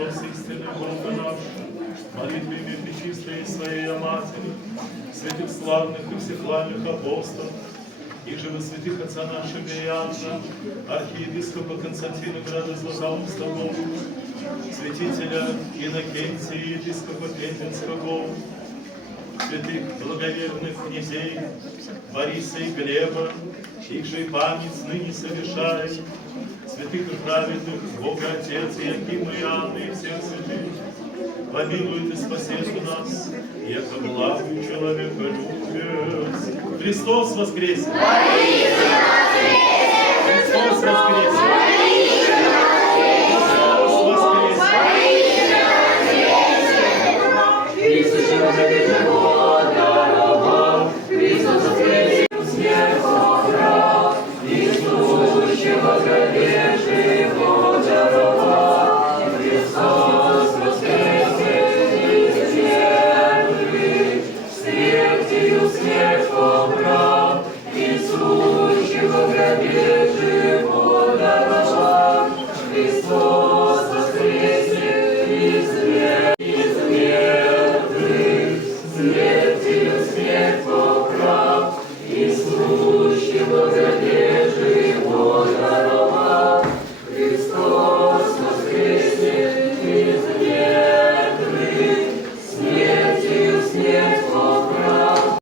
Христос, истинный Бога наш, молитвами Пречистой Своей Матери, святых славных и всехвальных апостолов, и же во святых отца нашего Иоанна, архиепископа Константина града Златоуста, святителя Иннокентия, епископа Пензенского, святых благоверных князей Бориса и Глеба, их же и память ныне совершает, святых и праведных Бога Отец Иакима и Анны и всех святых, помилует и спасет у нас, яко благой человека любец. Христос воскресе! Христос воскресе!